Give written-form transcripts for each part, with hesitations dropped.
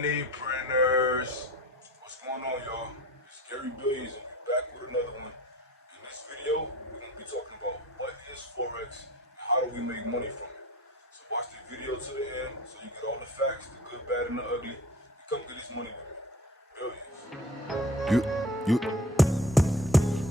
money printers. What's going on, y'all? It's Gary Billions, and we're back with another one. In this video, we're going to be talking about what is Forex and how do we make money from it. So watch the video to the end so you get all the facts, the good, bad, and the ugly. And come get this money with me. Billions.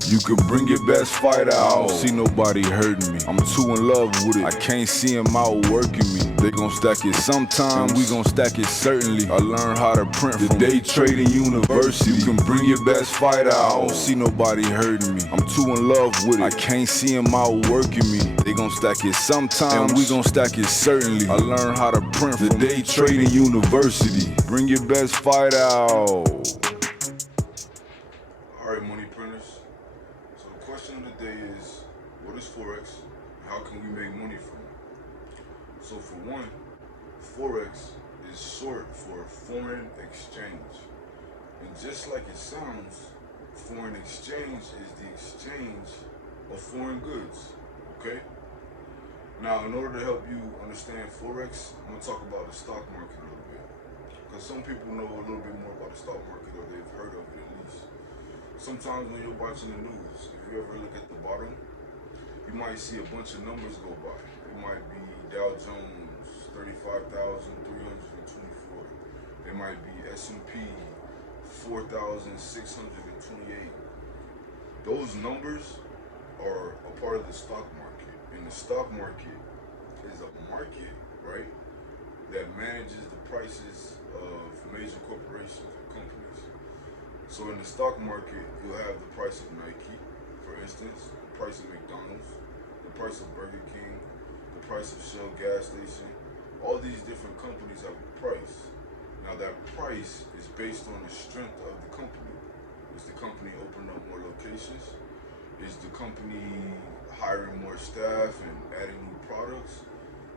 You can bring your best fighter out. I don't see nobody hurting me. I'm too in love with it. I can't see him outworking me. They gon' stack it sometimes, we gon' stack it certainly. I learned how to print from day trading university. You can bring your best fighter out. I don't see nobody hurting me. I'm too in love with it. I can't see him outworking me. They gon' stack it sometimes, we gon' stack it certainly. I learned how to print from day trading university. Bring your best fighter out. Alright, money printers. So the question of the day is, what is Forex? How can we make money from it? So for one, Forex is short for foreign exchange. And just like it sounds, foreign exchange is the exchange of foreign goods, okay? Now, in order to help you understand Forex, I'm gonna talk about the stock market a little bit. Because some people know a little bit more about the stock market, or they've heard of it at least. Sometimes when you're watching the news, if you ever look at the bottom, you might see a bunch of numbers go by. It might be Dow Jones, 35,324. It might be S&P, 4,628. Those numbers are a part of the stock market. And the stock market is a market, right, that manages the prices of major corporations or companies. So in the stock market, you'll have the price of Nike, for instance, the price of McDonald's, the price of Burger King, the price of Shell gas station. All these different companies have a price. Now that price is based on the strength of the company. Is the company opening up more locations? Is the company hiring more staff and adding new products?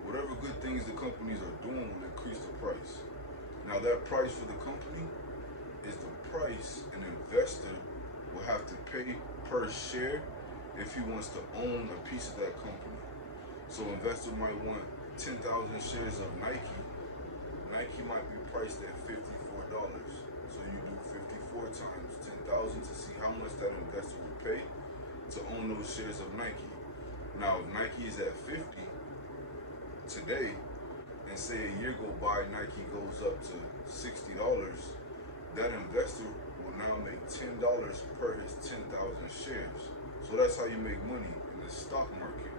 Whatever good things the companies are doing will increase the price. Now that price for the company is the price an investor will have to pay per share if he wants to own a piece of that company. So investor might want 10,000 shares of Nike. Nike might be priced at $54. So you do 54 times 10,000 to see how much that investor would pay to own those shares of Nike. Now if Nike is at 50 today, and say a year go by, Nike goes up to $60, that investor will now make $10 per his 10,000 shares. So that's how you make money in the stock market.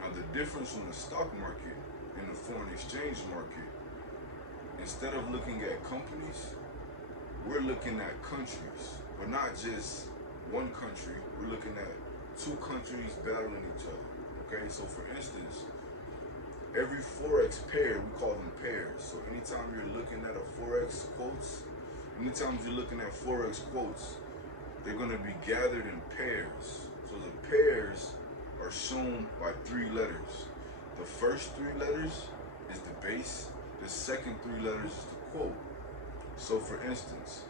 Now the difference from the stock market and the foreign exchange market, instead of looking at companies, we're looking at countries, but not just one country. We're looking at two countries battling each other, okay? So for instance, every Forex pair, we call them pairs. So anytime you're looking at a Forex quotes, anytime you're looking at Forex quotes, they're gonna be gathered in pairs. So the pairs are shown by 3 letters. The first 3 letters is the base, the second 3 letters is the quote. So for instance,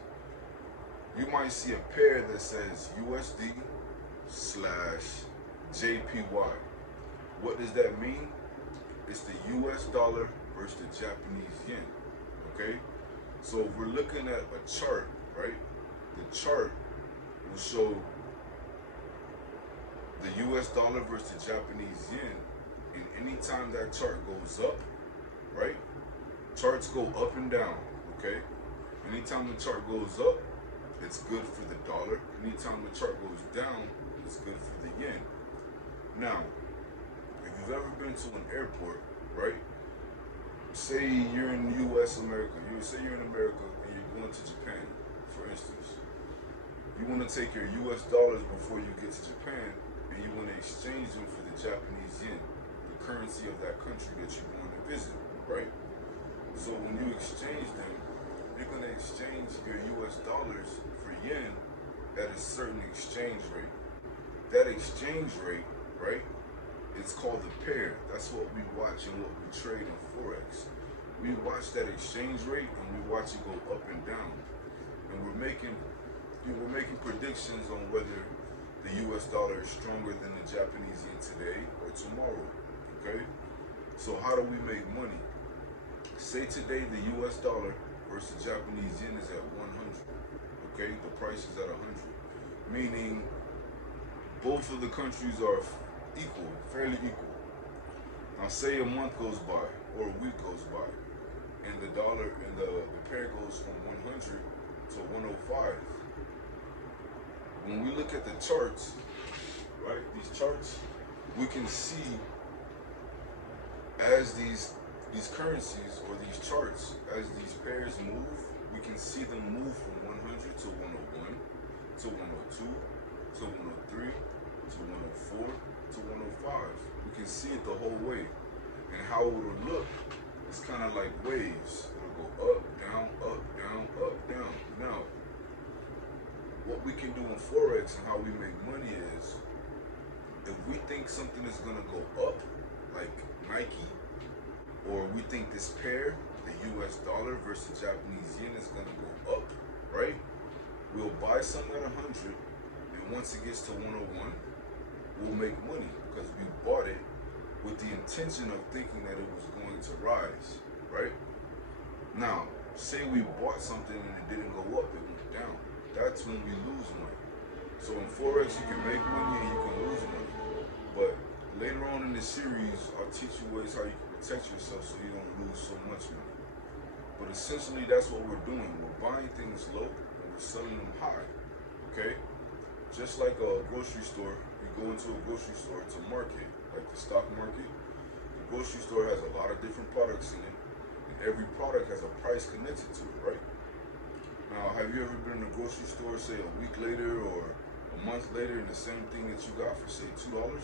you might see a pair that says USD/JPY. What does that mean? It's the US dollar versus the Japanese yen, okay? So if we're looking at a chart, right? The chart will show the US dollar versus the Japanese yen, and anytime that chart goes up, right? Charts go up and down, okay? Anytime the chart goes up, it's good for the dollar. Anytime the chart goes down, it's good for the yen. Now, if you've ever been to an airport, right? Say you're in US America, say you're in America and you're going to Japan, for instance. You want to take your US dollars before you get to Japan, and you want to exchange them for the Japanese yen, the currency of that country that you're going to visit, right? So when you exchange them, you're going to exchange your US dollars for yen at a certain exchange rate. That exchange rate, right, it's called the pair. That's what we watch and what we trade in Forex. We watch that exchange rate and we watch it go up and down. And we're making predictions on whether the US dollar is stronger than the Japanese yen today or tomorrow, okay? So how do we make money? Say today the US dollar versus Japanese yen is at 100. Okay, the price is at 100, meaning both of the countries are equal, fairly equal. Now say a month goes by or a week goes by and the dollar and the pair goes from 100 to 105. When we look at the charts, right, these charts, we can see as these currencies or these charts, as these pairs move, we can see them move from 100 to 101 to 102 to 103 to 104 to 105. We can see it the whole way. And how it will look is kind of like waves. It'll go up, down, up, down, up, down. Now, what we can do in Forex and how we make money is, if we think something is going to go up, like Nike, or we think this pair, the US dollar versus Japanese yen, is going to go up, right? We'll buy something at 100, and once it gets to 101, we'll make money because we bought it with the intention of thinking that it was going to rise, right? Now, say we bought something and it didn't go up, it went down. That's when we lose money. So in Forex, you can make money and you can lose money. But later on in the series, I'll teach you ways how you can protect yourself so you don't lose so much money. But essentially, that's what we're doing. We're buying things low and we're selling them high, okay? Just like a grocery store, you go into a grocery store, it's a market, like the stock market. The grocery store has a lot of different products in it, and every product has a price connected to it, right? Now, have you ever been in a grocery store, say a week later or a month later, and the same thing that you got for, say, $2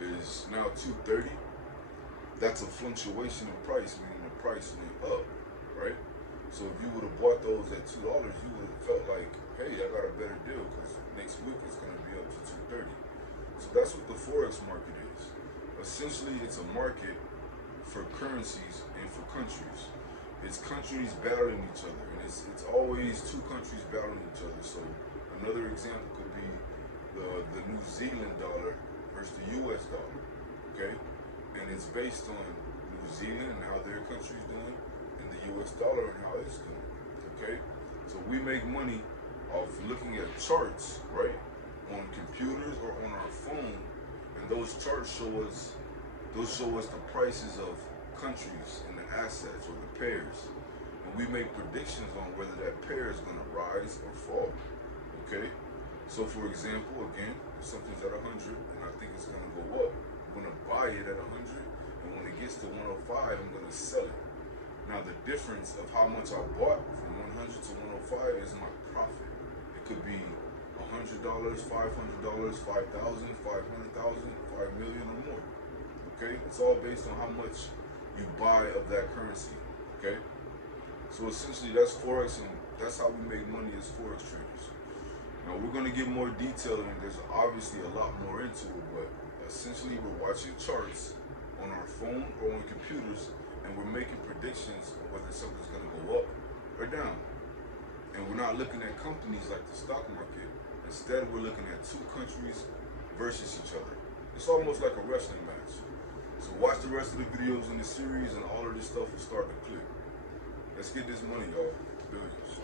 is now $2.30? That's a fluctuation in price, meaning the price went up, right? So if you would have bought those at $2, you would have felt like, hey, I got a better deal because next week it's going to be up to $2.30. So that's what the Forex market is. Essentially, it's a market for currencies and for countries. It's countries battling each other, and it's always two countries battling each other. So another example could be the New Zealand dollar versus the US dollar, okay? And it's based on New Zealand and how their country's doing, and the US dollar and how it's doing, okay? So we make money off looking at charts, right, on computers or on our phone, and those charts show us the prices of countries and the assets or the pairs, and we make predictions on whether that pair is going to rise or fall, okay? So for example, again, if something's at 100 and I think it's going to go up, I'm going to buy it at 100, and when it gets to 105, I'm going to sell it. Now the difference of how much I bought from 100 to 105 is my profit. It could be $100, $500, $5,000, $500,000, $5 million or more, okay? It's all based on how much you buy of that currency, okay? So essentially that's Forex, and that's how we make money as Forex traders. Now we're gonna get more detailed, and there's obviously a lot more into it, but essentially we're watching charts on our phone or on computers, and we're making predictions of whether something's gonna go up or down. And we're not looking at companies like the stock market. Instead, we're looking at two countries versus each other. It's almost like a wrestling match. So watch the rest of the videos in the series, and all of this stuff will start to click. Let's get this money, y'all. Billions.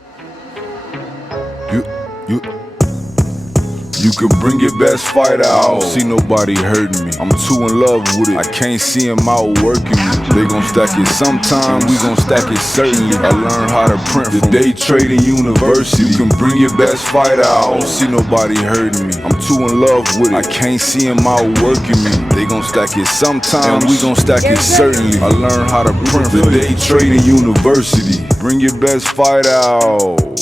You can bring your best fight out. I don't see nobody hurting me. I'm too in love with it. I can't see him outworking me. They gon' stack it sometime, we gon' stack it certainly. I learned how to print from day trading university. You can bring your best fight out. I don't see nobody hurting me. I'm too in love with it. I can't see him outworking me. They gon' stack it sometime, we gon' stack it certainly. I learned how to print from day trading university. Bring your best fight out.